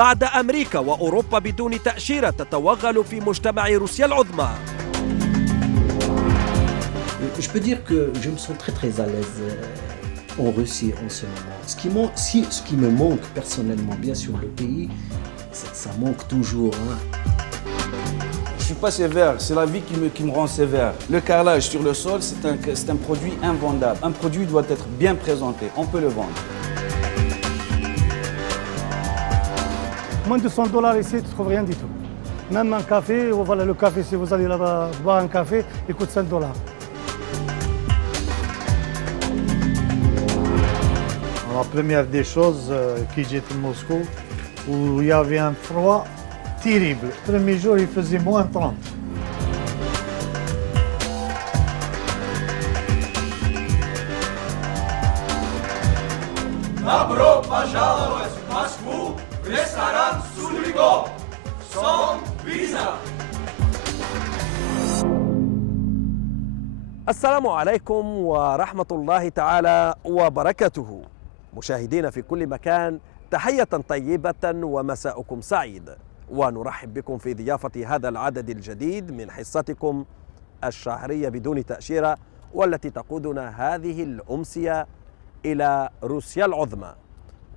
بعد أمريكا وأوروبا بدون تأشيرة تتوغل في مجتمع روسيا العظمى. Je peux dire que je me sens très à l'aise en Russie en ce moment. Ce qui me manque personnellement, bien sûr, le pays, ça manque toujours. Je ne suis pas sévère, c'est la vie qui me rend sévère. Le carrelage sur le sol, c'est un produit invendable. Un produit doit être bien présenté, on peut le vendre. Moins de $100 ici, tu ne trouves rien du tout. Même un café, voilà le café, si vous allez là-bas boire un café, il coûte $5. La première des choses qui j'étais à Moscou, où il y avait un froid terrible. Le premier jour, il faisait moins 30. Добро пожаловать в Москву, в ресторан Суриков. Сон виза. السلام عليكم ورحمة الله تعالى وبركاته. مشاهدينا في كل مكان، تحية طيبة ومساءكم سعيد، ونرحب بكم في ضيافة هذا العدد الجديد من حصتكم الشهرية بدون تأشيرة، والتي تقودنا هذه الأمسية إلى روسيا العظمى.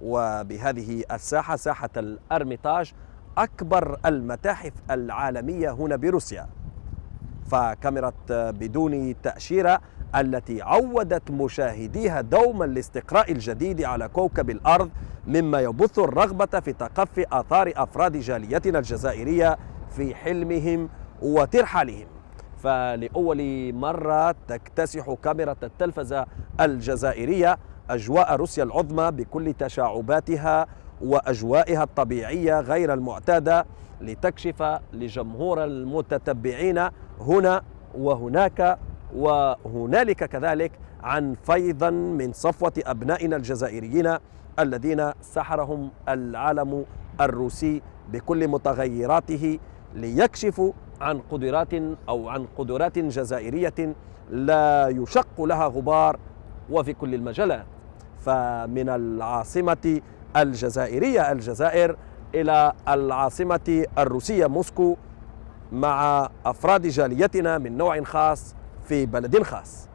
وبهذه الساحة، ساحة الأرميتاج، أكبر المتاحف العالمية هنا بروسيا. فكاميرا بدون تأشيرة التي عودت مشاهديها دوما لاستقراء الجديد على كوكب الأرض، مما يبث الرغبة في تقفي آثار أفراد جاليتنا الجزائرية في حلمهم وترحالهم. فلأول مرة تكتسح كاميرا التلفزة الجزائرية أجواء روسيا العظمى بكل تشعباتها وأجوائها الطبيعية غير المعتادة، لتكشف لجمهور المتتبعين هنا وهناك وهنالك كذلك عن فيضا من صفوة أبنائنا الجزائريين الذين سحرهم العالم الروسي بكل متغيراته، ليكشفوا عن قدرات جزائرية لا يشق لها غبار وفي كل المجالات. فمن العاصمة الجزائرية الجزائر إلى العاصمة الروسية موسكو، مع أفراد جاليتنا من نوع خاص في بلد خاص.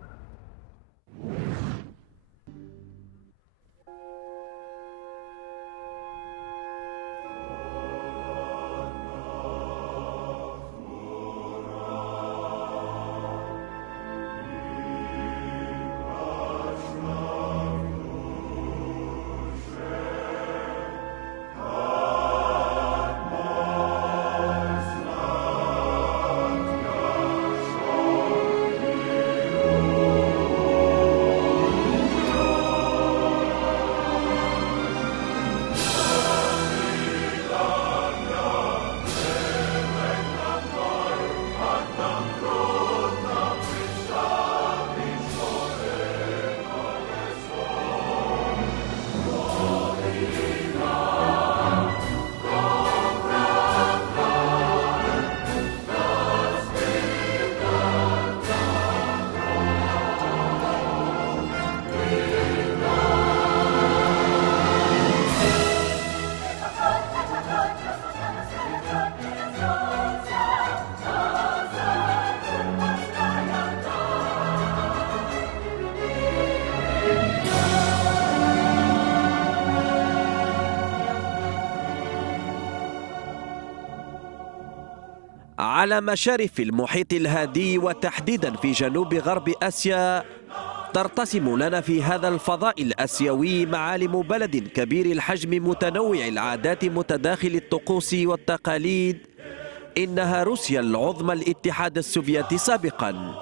على مشارف المحيط الهادي وتحديدا في جنوب غرب آسيا، ترتسم لنا في هذا الفضاء الآسيوي معالم بلد كبير الحجم متنوع العادات متداخل الطقوس والتقاليد. إنها روسيا العظمى، الاتحاد السوفيتي سابقا.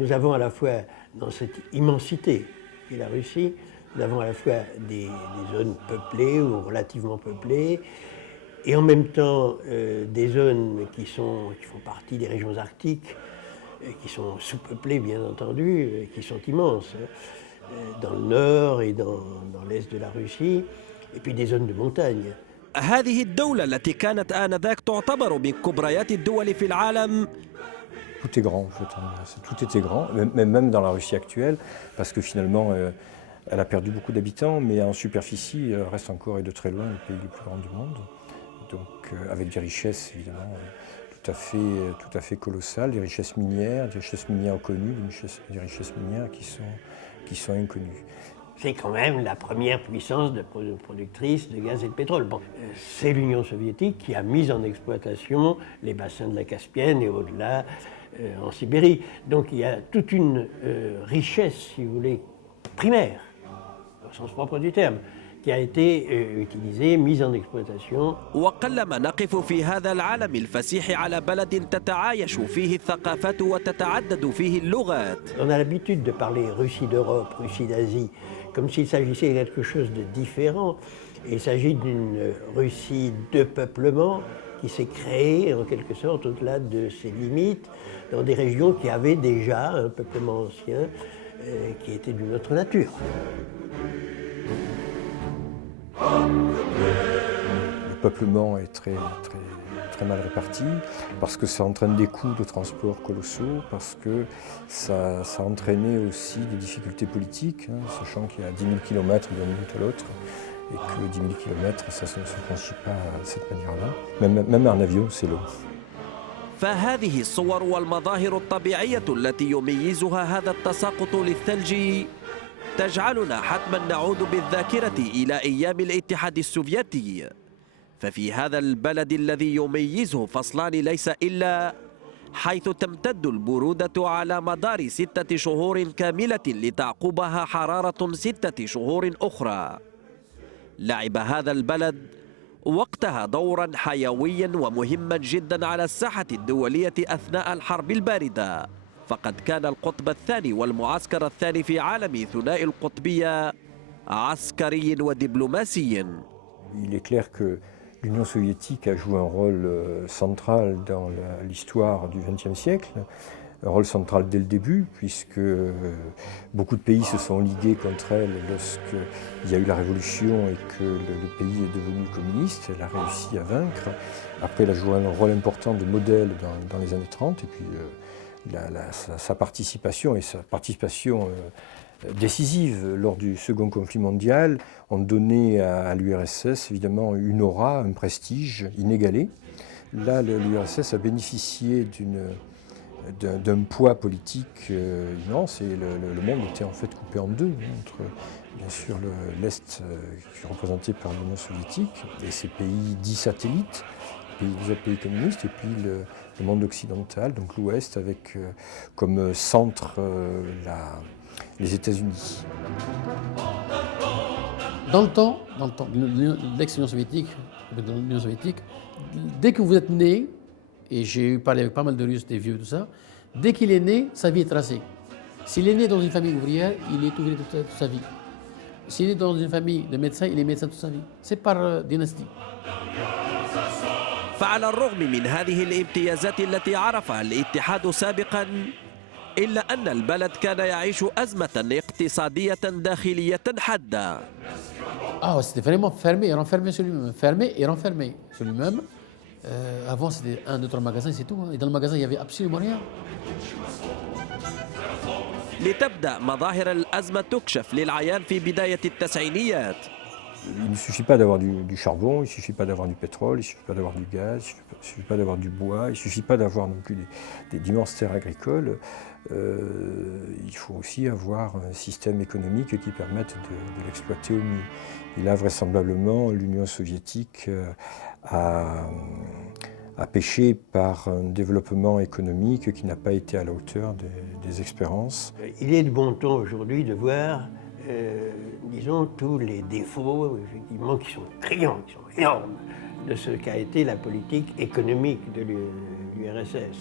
Nous avons à la fois, dans cette immensité qu'est la Russie, nous avons à la fois des zones peuplées ou relativement peuplées, et en même temps des zones qui font partie des régions arctiques, qui sont sous-peuplées bien entendu, qui sont immenses, dans le nord et dans l'est de la Russie, et puis des zones de montagne. هذه الدولة التي كانت آنذاك تعتبر من كبريات الدول في العالم tout est grand en fait. Tout était grand, même dans la Russie actuelle, parce que finalement elle a perdu beaucoup d'habitants, mais en superficie elle reste encore et de très loin le pays le plus grand du monde. Donc avec des richesses évidemment tout à fait colossales, des richesses minières connues, des richesses minières qui sont inconnues. C'est quand même la première puissance productrice de gaz et de pétrole. Bon, c'est l'Union soviétique qui a mis en exploitation les bassins de la Caspienne et au-delà en Sibérie. Donc il y a toute une richesse, si vous voulez, primaire, au sens propre du terme, qui a été utilisée, mise en exploitation. وقلما نقف في هذا العالم الفسيح على بلد تتعايش فيه الثقافات وتتعدد فيه اللغات. On a l'habitude de parler Russie d'Europe, Russie d'Asie, comme s'il s'agissait de quelque chose de différent. Et il s'agit d'une Russie de peuplement qui s'est créée en quelque sorte au-delà de ses limites, dans des régions qui avaient déjà un peuplement ancien qui était d'une autre nature. Le peuplement est très mal réparti, parce que ça entraîne des coûts de transport colossaux, parce que ça a entraîné aussi des difficultés politiques, sachant qu'il y a 10 000 km d'un bout à l'autre, et que 10 000 km, ça ne se franchit pas de cette manière-là. Même en avion, c'est long. فهذه الصور والمظاهر الطبيعية التي يميزها هذا التساقط للثلج تجعلنا حتما نعود بالذاكرة إلى أيام الاتحاد السوفيتي. ففي هذا البلد الذي يميزه فصلان ليس إلا حيث تمتد البرودة على مدار 6 شهور كاملة لتعقبها حرارة 6 شهور أخرى. لعب هذا البلد وقتها دورا حيويا ومهما جدا على الساحة الدولية أثناء الحرب الباردة، فقد كان القطب الثاني والمعسكر الثاني في عالم ثنائي القطبية عسكري ودبلوماسي. Il est clair que l'Union soviétique a joué un rôle central dans l'histoire du XXe siècle, un rôle central dès le début, puisque beaucoup de pays se sont ligués contre elle lorsqu'il y a eu la révolution et que le pays est devenu communiste. Elle a réussi à vaincre. Après, elle a joué un rôle important de modèle dans les années 30, et puis sa participation décisive lors du second conflit mondial ont donné à l'URSS évidemment une aura, un prestige inégalé. Là, l'URSS a bénéficié d'un poids politique immense, et le monde était en fait coupé en deux, entre bien sûr l'Est qui est représenté par l'Union soviétique et ses pays dits satellites, les autres pays communistes, et puis le monde occidental, donc l'Ouest, avec comme centre les États-Unis. Dans le temps de l'ex-Union soviétique, dès que vous êtes né, et j'ai eu parlé avec pas mal de Russes, des vieux, tout ça, dès qu'il est né, sa vie est tracée. S'il est né dans une famille ouvrière, il est ouvrier toute sa vie. S'il est dans une famille de médecins, il est médecin toute sa vie. C'est par dynastie. فعلى الرغم من هذه الامتيازات التي عرفها الاتحاد سابقا، إلا أن البلد كان يعيش أزمة اقتصادية داخلية حادة. Ah, c'était vraiment fermé et renfermé sur lui-même. Fermé et renfermé sur lui-même. Avant, c'était 1, 2, 3 magasins, c'est tout. Et dans le magasin, il n'y avait absolument rien. لتبدأ مظاهر الأزمة تكشف للعيان في بداية التسعينيات. Il ne suffit pas d'avoir du charbon, il ne suffit pas d'avoir du pétrole, il ne suffit pas d'avoir du gaz, il ne suffit pas d'avoir du bois, il ne suffit pas d'avoir non plus d'immenses terres agricoles. Il faut aussi avoir un système économique qui permette de l'exploiter au mieux. Et là, vraisemblablement, l'Union soviétique a péché par un développement économique qui n'a pas été à la hauteur des expériences. Il est de bon ton aujourd'hui de voir disons, tous les défauts, effectivement, qui sont criants, qui sont énormes, de ce qu'a été la politique économique de l'URSS.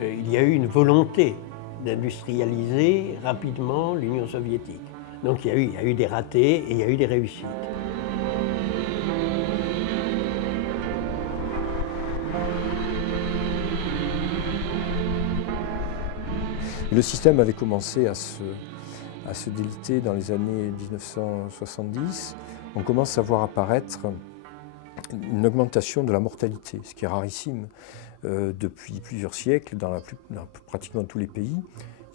Il y a eu une volonté d'industrialiser rapidement l'Union soviétique. Donc il y a eu des ratés et il y a eu des réussites. Le système avait commencé à se déliter dans les années 1970. On commence à voir apparaître une augmentation de la mortalité, ce qui est rarissime depuis plusieurs siècles dans pratiquement tous les pays.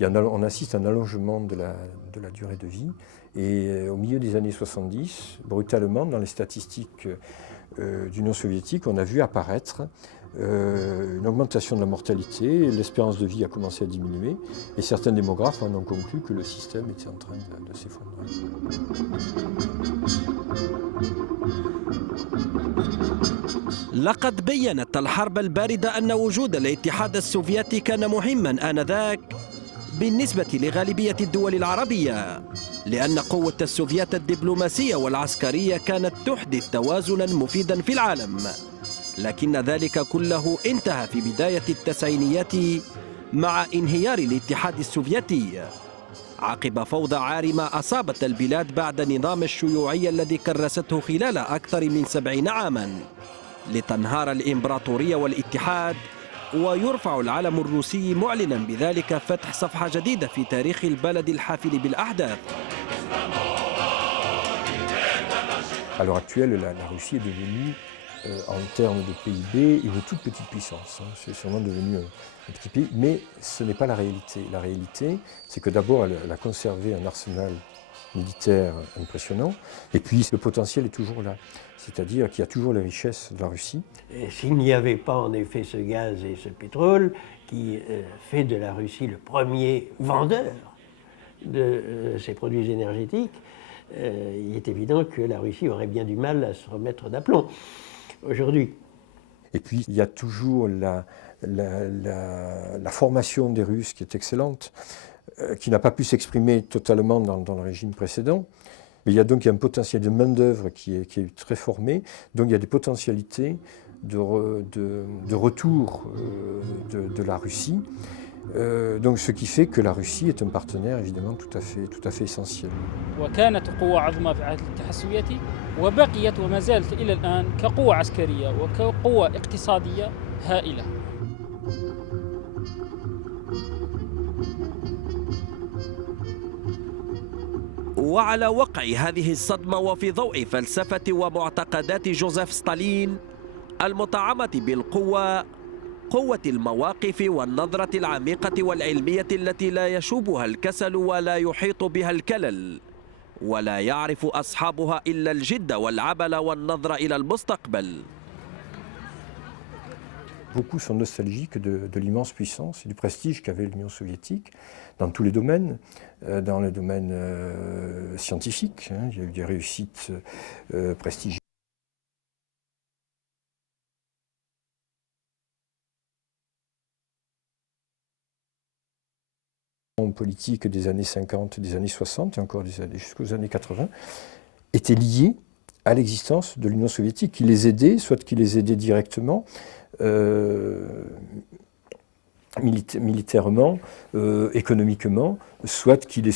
On assiste à un allongement de la durée de vie. Et au milieu des années 70, brutalement, dans les statistiques d'Union soviétique, on a vu apparaître une augmentation de la mortalité, l'espérance de vie a commencé à diminuer, et certains démographes en ont conclu que le système était en train de s'effondrer. لقد بيّنت الحرب الباردة أن وجود الاتحاد السوفيتي كان مهماً آنذاك بالنسبة لغالبية الدول العربية، لأن قوة السوفيات الدبلوماسية والعسكرية كانت تحدث توازناً مفيداً في العالم. لكن ذلك كله انتهى في بداية التسعينيات مع انهيار الاتحاد السوفيتي عقب فوضى عارمة أصابت البلاد بعد نظام الشيوعية الذي كرسته خلال أكثر من 70 عاماً، لتنهار الإمبراطورية والاتحاد ويرفع العلم الروسي معلناً بذلك فتح صفحة جديدة في تاريخ البلد الحافل بالأحداث. À l'heure actuelle, la Russie est devenue, en termes de PIB, une toute petite puissance. C'est sûrement devenu un petit pays, mais ce n'est pas la réalité. La réalité, c'est que d'abord, elle a conservé un arsenal militaire impressionnant, et puis le potentiel est toujours là. C'est-à-dire qu'il y a toujours les richesses de la Russie. S'il n'y avait pas en effet ce gaz et ce pétrole qui fait de la Russie le premier vendeur de ces produits énergétiques, il est évident que la Russie aurait bien du mal à se remettre d'aplomb aujourd'hui. Et puis il y a toujours la formation des Russes qui est excellente, qui n'a pas pu s'exprimer totalement dans le régime précédent. Mais il y a donc un potentiel de main-d'œuvre qui est très formé, donc il y a des potentialités de retour de la Russie. Donc ce qui fait que la Russie est un partenaire évidemment tout à fait essentiel. وكانت قوة عظمى في عهد الاتحاد السوفيتي وبقيت وما زالت إلى الآن كقوة عسكرية وكقوة اقتصادية هائلة. وعلى وقع هذه الصدمة وفي ضوء فلسفة ومعتقدات جوزيف ستالين المطعمة بالقوة، قوة المواقف والنظرة العميقة والعلمية التي لا يشوبها الكسل ولا يحيط بها الكلل، ولا يعرف أصحابها إلا الجد والعبل والنظر إلى المستقبل. Beaucoup sont nostalgiques de l'immense puissance et du prestige qu'avait l'Union soviétique dans tous les domaines, dans le domaine scientifique. Il y a eu des réussites prestigieuses. Politique des années 50, des années 60 et encore jusqu'aux années 80 étaient liées à l'existence de l'Union soviétique qui les aidait, soit qui les aidait directement, militairement, économiquement, soit qui les